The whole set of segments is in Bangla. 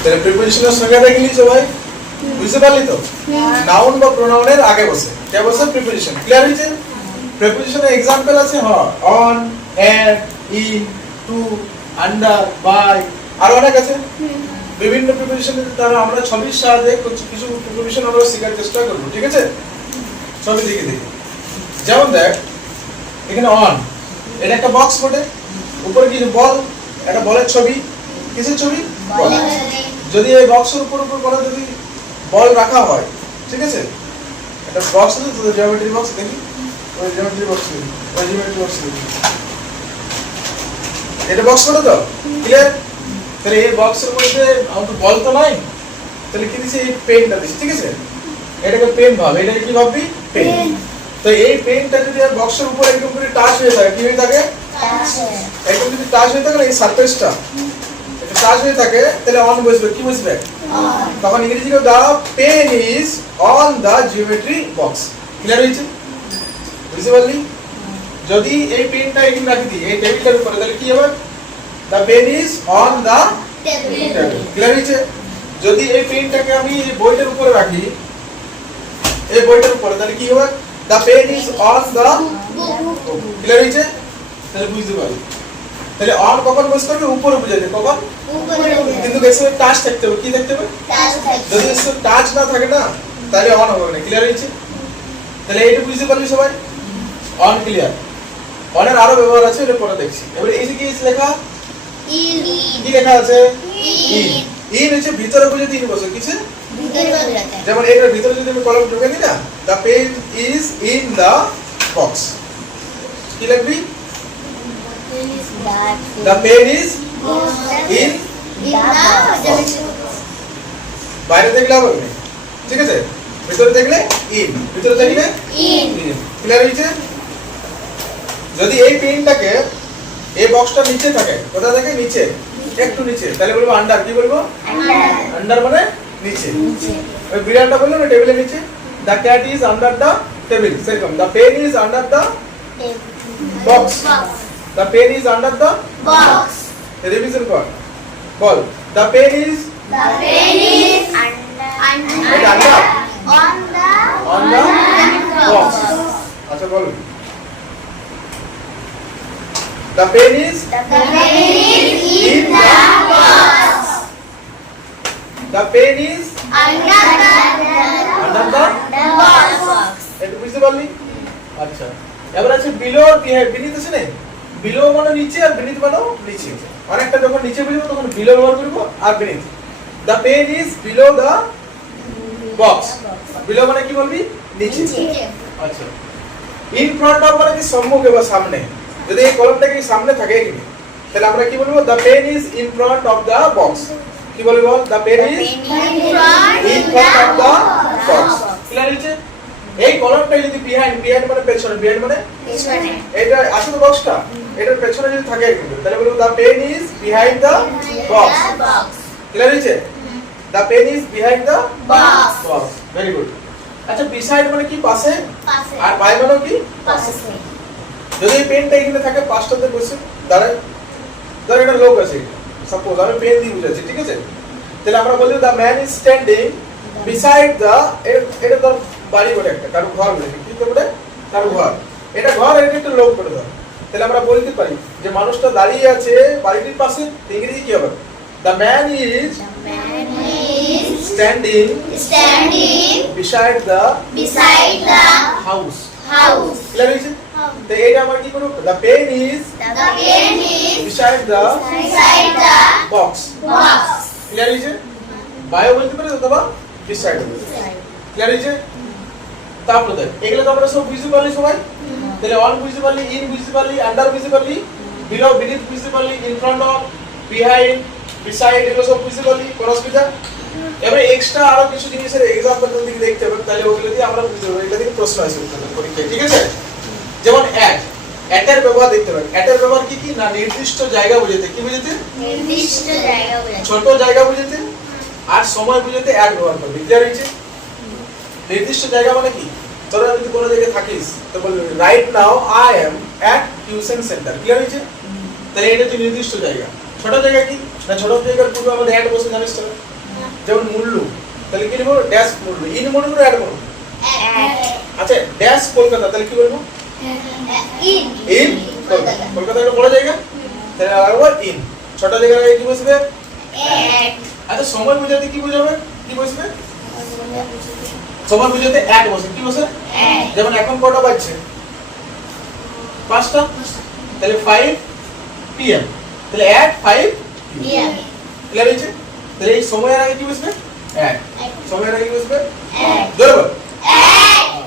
তাহলে প্রিপোজিশনের সংজ্ঞা দেখলি সবাই বুঝতে পারলি তো? নাউন বা প্রোনাউনের আগে বসে কে বসে? প্রিপোজিশন। ক্লিয়ার হয়েছে? প্রিপোজিশনের এক্সাম্পল আছে on, at, in, to, under, by, আর অনেক আছে। বিভিন্ন প্রিপোজিশনের দ্বারা আমরা ছবির সাহায্যে কিছু প্রিপোজিশন আমরা শেখার চেষ্টা করব, ঠিক আছে? ছবি দেখে দেখে, যেমন দেখ এখানে অন, এটা একটা বক্স বটে, উপরে কি বল, একটা বলের ছবি, কিসের ছবি? বল। যদি এই বক্সের উপর করে যদি বল রাখা হয়, ঠিক আছে, একটা বক্স আছে তো, জিওমেট্রি বক্স দেখি, ওই জিওমেট্রি বক্স দেখি, ওই জিওমেট্রি বক্স দেখি, এটা বক্স বটে তো, ক্লিয়ার? তাহলে এই বক্সের মধ্যে আমাদের বল তো নাই, তাহলে কি দিছি? এই পেনটা দিছি, ঠিক আছে? এটাকে পেন ভাব, এটাকে কি ভাববি? পেন। তো এই পেনটা যদি বক্সের উপর একদম করে টাচ হয়ে থাকে, কি হয়ে থাকে? টাচ। একদম যদি টাচ হয়ে থাকে, এই সারফেসটা এটা টাচ হয়ে থাকে, তাহলে অন বসবে, কি বসবে? অন। তখন ইংরেজিতে the pen is on the geometry box. Clear হয়েছে? বুঝতে পারলি? যদি এই পেনটা এখানে রাখি দিই এই টেবিলটার উপরে, তাহলে কি হবে? The pen is on the table. Clear হয়েছে? যদি এই পেনটাকে আমি এই বইটার উপরে রাখি, এই বইটার উপরে, তাহলে কি হবে? The pen is on the book. Clear হয়েছে? তাহলে বুঝতে পারলি? তাহলে অন কখন বসতে হবে? উপরে বুঝাইতে, কখন? উপরে। কিন্তু দেখছো টাচ থাকতে হবে, কি থাকতে হবে? টাচ থাকতে হবে। যদি এসে টাচ না থাকে না, তাহলে অন হবে না। ক্লিয়ার হয়েছে? তাহলে এইটা বুঝতে পারলি সবাই? On clear. অনের আরো ব্যবহার আছে, এটা পরে দেখছি। এবারে এই যে কি লেখা? ইন। কি লেখা আছে? ইন। ইন হচ্ছে ভিতরে বুঝাইতে ইন বসে, কিছে? ভিতরে বুঝাইতে। যেমন এটার ভিতরে যদি আমি কলম ঢুকে দিই না, the pen is in the box, কি লিখবি? The pen is in the box. বাইরে দেখলে হবে না, ঠিক আছে? ভিতরে দেখলে ইন, ভিতরে দেখলে ইন। ক্লিয়ার হয়েছে? যদি এই পেনটাকে এই বক্সটা নিচে থাকে, কোথায় থাকে? নিচে, একটু নিচে, তাহলে বলবো আন্ডার। কি বলবো? আন্ডার। আন্ডার মানে নিচে। ওই বিড়ালটা বললো না টেবিলের নিচে, the cat is under the table, সেরকম the pen is under the box. The pen is under the box. Revision কর, বল the pen is under on the box. আচ্ছা বল, the pen is in the box. The pen is under the box. এটা বুঝতে পারলি? আচ্ছা, এবার আছে বিলো আর বিনিথ আছে না? বিলো মানে নিচে আর বিনিথ মানে নিচে। অনেকটা যখন নিচে বুঝবো তখন বিলো ব্যবহার করব আর beneath. The pen is below the box. Below মানে কি বলবি? নিচে। আচ্ছা, in front of মানে কি সম্মুখে বা সামনে। যদি এই কলমটা কি সামনে থাকে এখানে, তাহলে আমরা কি বলবো? The pen is in front of the box. কি বলবো? The pen is in front of the box. Clear হয়েছে? এই কলমটা যদি বিহাইন্ড মানে পেছনে, বিহাইন্ড মানে পেছনে, এটা আছে তো বক্সটা, এটার পেছনে যদি থাকে তাহলে বলবো the pen is behind the box. Clear হয়েছে? the pen is behind the box. Very good. আচ্ছা, beside মানে কি? পাশে। আর by মানে কি? পাশে। যদি এই পেনটা এখানে থাকে পাশটাতে বসে দাঁড়ায়, ধর একটা লোক আছে, সাপোজ আমি পেন দিয়ে বুঝাচ্ছি, ঠিক আছে? তাহলে আমরা বলি the man is standing beside the, এটা ধর বাড়ি বলে একটা, কারো ঘর বলে, কি বলে? কারো ঘর, এটা ঘর, এটা একটা লোক বলে ধর। তাহলে আমরা বলতে পারি যে মানুষটা দাঁড়িয়ে আছে বাড়িটির পাশে, ইংরেজি কি হবে? The man is standing beside the house. Clear হয়েছে? তো এইটা আমরা কি করব? The pen is beside the box. Clear হয়েছে? বায়ো বলতে পারি অথবা beside বলতে পারি। ক্লিয়ার হয়েছে? তারপরে দেখ, এগুলো তো আমরা সব বুঝতে পারলি সবাই। তাহলে অন বুঝতে পারলি, ইন বুঝতে পারলি, আন্ডার বুঝতে পারলি, বিলো বিনিথ বুঝতে পারলি, in front of, behind, beside, এগুলো সব বুঝতে পারলি। কোন অসুবিধা? এবারে এক্সট্রা আরো কিছু জিনিসের এক্সাম্পল যদি দেখতে হবে, তাহলে ওগুলো দিয়ে আমরা বুঝতে পারবো, এগুলো থেকে প্রশ্ন আসবে পরীক্ষায়, ঠিক আছে? যেমন এটের ব্যবহার দেখতে পাবেন। এটের ব্যবহার কি কি? না নির্দিষ্ট জায়গা বোঝাতে। কি বোঝাতে? নির্দিষ্ট জায়গা বোঝাতে। ছোট জায়গা বোঝাতে আর সময় বোঝাতে এট ব্যবহার করবে। ক্লিয়ার হয়েছে? নির্দিষ্ট জায়গা মানে কি? ধরো যদি কোনো জায়গায় থাকিস তো বলবি right now I am at tuition centre. Clear হয়েছে? তাহলে এটা হচ্ছে নির্দিষ্ট জায়গা। ছোট জায়গা কি? না ছোট জায়গার পূর্বে আমাদের অ্যাড বসে জানিস তো যেমন মূল্য তাহলে কি লিখব ড্যাশ মূল্য ইন মূল্য অ্যাড করব আচ্ছা ড্যাশ কলকাতা তাহলে কি বলবো ইন কলকাতা কলকাতা একটা বড় জায়গা তাহলে লাগবে ইন ছোট জায়গায় কি বসবে অ্যাড আচ্ছা সময় বোঝাতে কি বোঝাবে কি বসবে সময় বোঝাতে অ্যাড বসে কি বসে যেমন এখন কটা বাজছে 5টা তাহলে 5 pm তাহলে at 5 pm ক্লিয়ার হয়েছে তাহলে এই সময়ের আগে কি বসবে at সময়ের আগে কি বসবে at বরাবর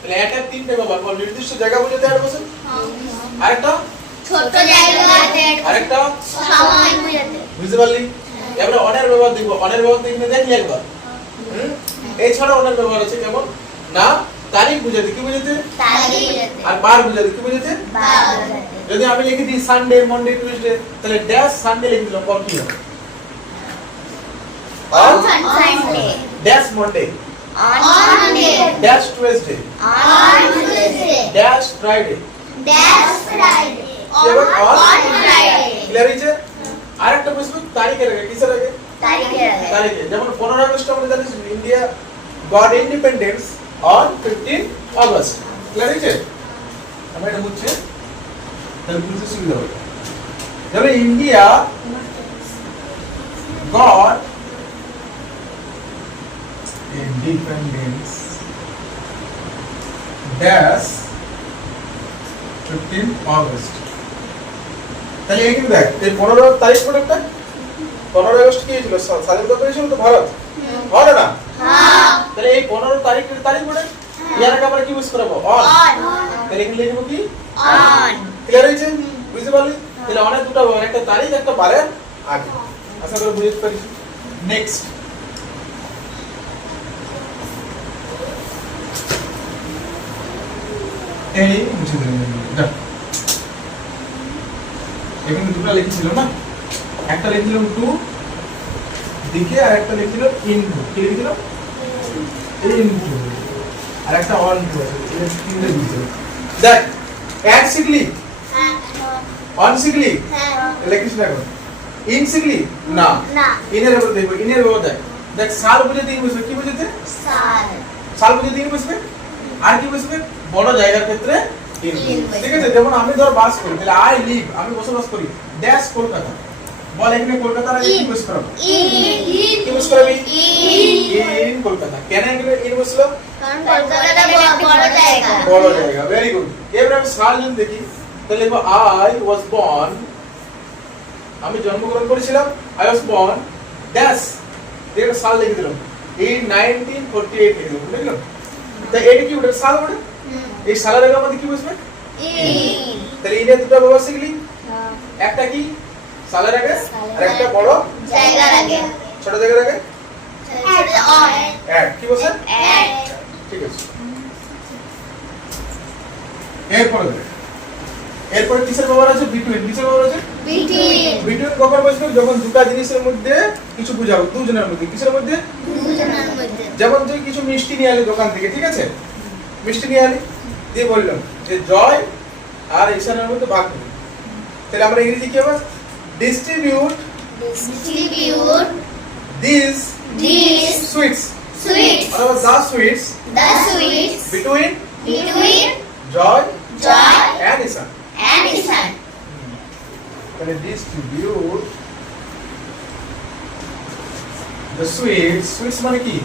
তাহলে at এর তিনটে ব্যবহার বল নির্দিষ্ট জায়গা বোঝাতে at বসে আরেকটা ছোট জায়গাতে আরেকটা সময় বোঝাতে বুঝতে পারলি এবারে অনের ব্যবহার দেখব অনের ব্যবহার দেখলে দেখি একবার এছাড়া অনের ব্যবহার আছে কেমন না তারিখ বোঝাতে কি বোঝাতে তারিখ বোঝাতে আর বার বোঝাতে কি বোঝাতে বার বোঝাতে যদি আমি লিখে দিই সানডে মন্ডে টিউসডে তাহলে ড্যাশ সানডে লিখে দিলাম পর কি হবে on Sunday dash Monday on Monday dash Tuesday on Tuesday dash Friday dash Friday এবার on Friday ক্লিয়ার হয়েছে আরেকটা প্রশ্ন তারিখের আগে কিসের আগে তারিখের আগে তারিখে যেমন 15 আগস্ট আমরা জানি India goat independence on 15 August clear হয়েছে আমরা এটা বুঝছি তাহলে বুঝতে সুবিধা হবে তাহলে India goat independence dash 15 August তাহলে এই কিন্তু দেখ এই 15 তারিখ কোনটা 15 আগস্ট কি ছিল স্বাধীনতা পেয়েছিল তো ভারত হয় না হ্যাঁ তাহলে এই 15 তারিখের তারিখ বলে ইয়ার আগে আমরা কি ইউজ করব অন তাহলে এখানে লিখব কি on ক্লিয়ার হয়েছে বুঝতে পারলি তাহলে অনেক দুটো একটা তারিখ একটা বারের আগে আশা করি বুঝতে পারিস নেক্সট এই বুঝে দিলাম যা এখানে দুটো লিখেছিল না একটা লিখছিলাম টু দিকে আর একটা লিখছিলাম ইনটু কি লিখছিলাম ইনটু আর একটা অন টু আছে এই তিনটে দিয়েছিল দেখ অ্যাড শিখলি অন শিখলি লিখিস না এখন ইন শিখলি না না ইনের উপর দেখো ইনের উপর দেখ দেখ সাল বুঝে দিন বসবে কি বুঝেতে সাল সাল বুঝে দিন বসবে আর কি বসবে বড় জায়গার ক্ষেত্রে ইন ইন ঠিক আছে যেমন আমি ধর বাস করি তাহলে আই লিভ আমি বসবাস করি ড্যাশ কলকাতা বল এখানে কলকাতার আগে কি বস করব in কি বস করবি in ইন কলকাতা কেন এখানে ইন বসলো কারণ কলকাতা বড় জায়গা বড় জায়গা ভেরি গুড এবার আমি সাল যদি দেখি তাহলে লিখব আই ওয়াজ বর্ন আমি জন্মগ্রহণ করেছিলাম আই ওয়াজ বর্ন ড্যাশ এর সাল লিখে দিলাম ইন 1948 লিখে দিলাম বুঝলেন তো এটা কি ওটা সাল ওটা এই সালের আগে আমাদের কি বসবে in তাহলে ইনের দুটো ব্যবহার শিখলি একটা কি সালের আগে আর একটা বড় জায়গার আগে ছোট জায়গার আগে on অ্যাড কি বসে at ঠিক আছে এরপরে কিসের ব্যবহার আছে বিটুইন কিসের ব্যবহার আছে between বিটুইন কখন বসবে যখন দুটো জিনিসের মধ্যে কিছু বোঝাবো দুজনের মধ্যে কিসের মধ্যে দুজনের মধ্যে যেমন তুই কিছু মিষ্টি নিয়ে আলি দোকান থেকে ঠিক আছে মিষ্টি নিয়ে আলি দিয়ে বললাম যে জয় আর ঈশানের মধ্যে ভাগ করুন তাহলে আমরা ইংরেজি কি হবে distribute distribute these these sweets sweets অথবা the sweets the sweets between between Joy Joy and Ishan and Ishan তাহলে ডিস্ট্রিবিউট দ্য সুইটস সুইটস মানে কি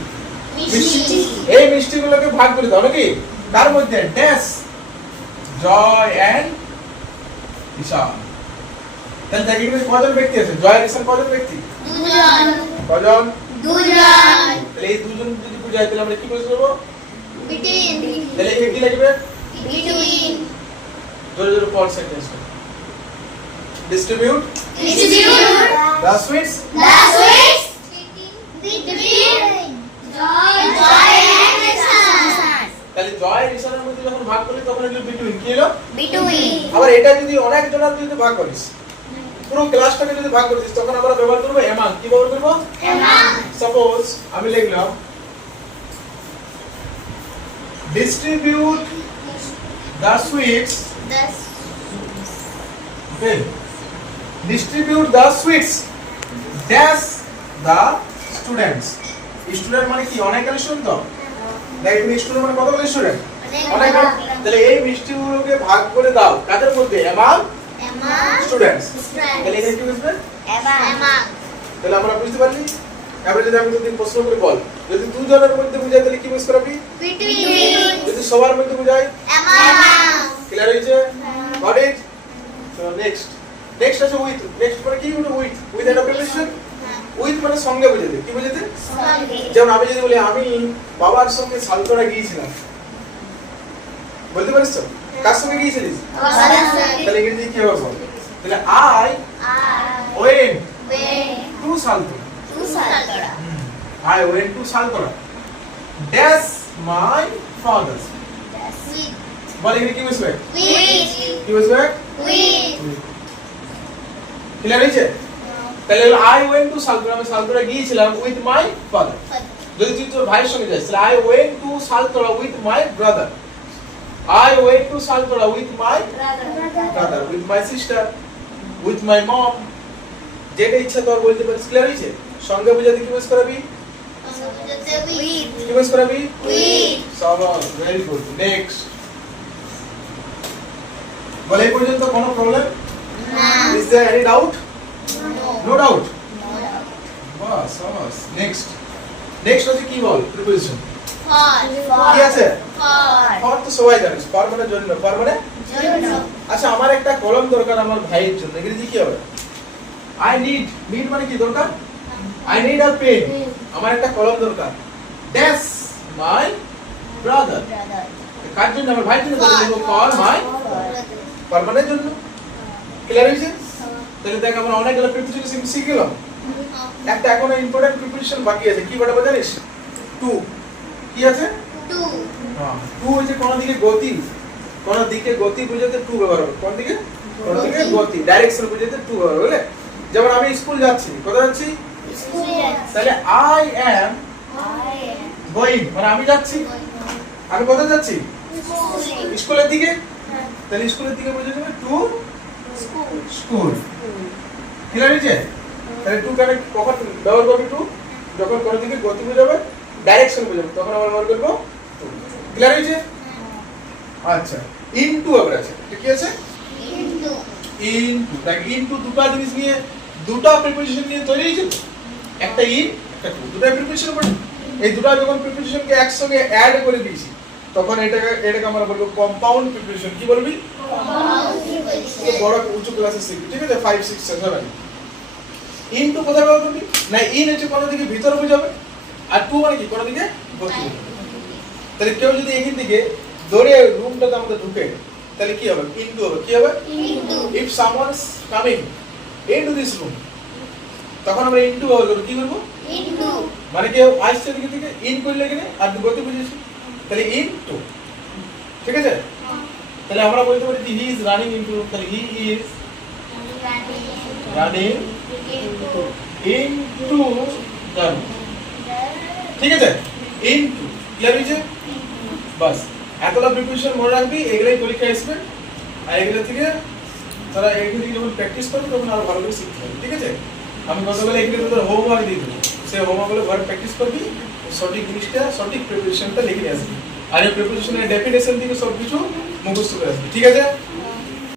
মিষ্টি এই মিষ্টিগুলোকে ভাগ করে দাও নাকি তার মধ্যে ড্যাশ জয় এন্ড ঈশান তাহলে দেখি এখানে কজন ব্যক্তি আছে জয় আর ঈশান কজন ব্যক্তি দুজন কজন দুজন তাহলে এই দুজন যদি বুঝাই তাহলে আমরা কি বুঝবো between তাহলে এখানে কি লিখবে between জোরে জোরে পড় sentence distribute distribute the sweets the sweets between Joy and Ishan তাহলে জয় আর ঈশানের মধ্যে যখন ভাগ করলি তখন এগুলো বিটুইন কি হলো between আবার এটা যদি অনেক জনের যদি ভাগ করিস পুরো ক্লাসটাকে যদি ভাগ করিস তখন আমরা ব্যবহার করব এমাং কি ব্যবহার করব among সাপোজ আমি লিখলাম distribute the sweets the okay distribute the sweets dash the students. Student মানে কি অনেকগুলো স্টুডেন্ট তো? দেখ তুমি স্টুডেন্ট মানে কতগুলো স্টুডেন্ট? অনেকগুলো। তাহলে এই মিষ্টিগুলোকে ভাগ করে দাও কাদের মধ্যে? Among students. তাহলে এখানে কি বুঝবে? তাহলে আমরা বুঝতে পারলি। এবারে যদি আমি যদি প্রশ্ন করে বল, যদি দুজনের মধ্যে বুঝাই তাহলে কি বুঝ করবি? যদি সবার মধ্যে বুঝাই? ক্লিয়ার হয়েছে? Got it? সো নেক্সট আছে উইথ। নেক্সট মানে কি হলো? With and preposition. উইথ মানে সঙ্গে বুঝাতে। কি বুঝাতে? যেমন আমি যদি বলি আমি বাবার সঙ্গে সালতোরা গিয়েছিলাম, বলতে পারিস তো? কার সঙ্গে গিয়েছিলিস? তাহলে ইংরেজি কি হবে বল? তাহলে I went to Saltora. I went to Saltora. That's my father. বল এখানে কি বুঝবে? কি বুঝবে? ক্লিয়ার হয়েছে? তাহলে I went to Saltora, আমি সালতোরা গিয়েছিলাম with my father. যদি তুই তোর ভাইয়ের সঙ্গে যাস তাহলে I went to Saltora with my brother. I went to Saltora with my brother, with my sister, with my mom. যেটা ইচ্ছা তোর বলতে পারিস। ক্লিয়ার হয়েছে? সঙ্গে বুঝাতে কি বুঝ করবি? কি বুঝ করবি? সাবাস, ভেরি গুড। নেক্সট বলে এই পর্যন্ত কোনো problem? Is there any doubt? No doubt. বাস, সাবাস। নেক্সট হচ্ছে কি বল? প্রিপোজিশন। কি আছে? ফর তো সবাই জানিস। ফর মানে জন্য। ফর মানে আচ্ছা আমার একটা কলম দরকার আমার ভাইয়ের জন্য। ইংরেজি কি হবে? I need মানে কি দরকার? I need a pen. আমার একটা কলম দরকার। That's my brother. কার জন্য? আমার ভাইয়ের জন্য। তাহলে লিখব for my for মানে জন্য। ক্লিয়ার হয়েছে? তাহলে দেখ আমরা অনেকগুলো প্রিপোজিশন শিখে গেলাম। একটা এখনো ইম্পর্টেন্ট প্রিপোজিশন বাকি আছে। কি বলতে জানিস? টু। কি আছে? হ্যাঁ, টু হচ্ছে কোন দিকে গতি। কোন দিকে গতি বুঝাতে টু ব্যবহার হবে। কোন দিকে? কোন দিকে গতি। ডাইরেকশন বুঝাতে টু ব্যবহার হবে। বুঝলে? যেমন আমি স্কুল যাচ্ছি। কোথায় যাচ্ছি? তাহলে I am going মানে আমি যাচ্ছি। আমি কোথায় যাচ্ছি? স্কুলের দিকে। তাহলে স্কুলের দিকে বুঝে যাবে টু স্কুল। ক্লিয়ার হয়েছে? তাহলে টু কেন কখন ব্যবহার করবি? টু যখন কোন দিকে গতি বোঝাবে, ডাইরেকশন বোঝাবে, তখন আমরা ব্যবহার করব টু। ক্লিয়ার হয়েছে? আচ্ছা, ইনটু আবার আছে। কি আছে? ইনটু। তাই ইনটু দুটো জিনিস নিয়ে দুটো প্রিপোজিশন নিয়ে তৈরি হয়েছে। একটা ইন, একটা টু। দুটো প্রিপোজিশন পড়ে। এই দুটো যখন প্রিপোজিশনকে একসঙ্গে অ্যাড করে দিয়েছি তখন এটাকে আমরা বলবো কম্পাউন্ড প্রিপোজিশন। কি বলবি? বড় উঁচু ক্লাসে শিখবি। ঠিক আছে? 5 6 7। ইনটু কোথায় ব্যবহার করবি? না ইন হচ্ছে কোন দিকে ভিতর বোঝাবে, আর টু মানে কি কোন দিকে গতি। তাহলে কেউ যদি এখান থেকে দৌড়ে রুমটাতে আমাদের ঢুকে তাহলে কি হবে? ইনটু হবে। কি হবে? If someone is coming into this room তখন আমরা ইনটু ব্যবহার করব। কি করব? মানে কেউ আসছে দিকে থেকে ইন করলে এখানে আর গতি বুঝেছি তাহলে ইনটু। ঠিক আছে? তাহলে আমরা বলতে পারি হি ইজ রানিং ইনটু। তাহলে he is running into the room. ঠিক আছে? ইনটু। ক্লিয়ার হয়েছে? বাস, এতটা প্রিপারেশন মনে রাখবি। এগুলাই পরীক্ষায় আসবে। আর এগুলো থেকে তারা এগুলো যখন প্র্যাকটিস করবে তখন আরো ভালো করে শিখতে হবে। ঠিক আছে? আমি গতকাল এগুলো তোদের হোমওয়ার্ক দিয়ে দেবো। সেই হোমওয়ার্কগুলো ঘরে প্র্যাকটিস করবি, সঠিক জিনিসটা সঠিক প্রিপারেশনটা লিখে নিয়ে আসবি। আর এই প্রিপারেশনের ডেফিনেশন থেকে সব কিছু মুখস্থ করে আসবি। ঠিক আছে?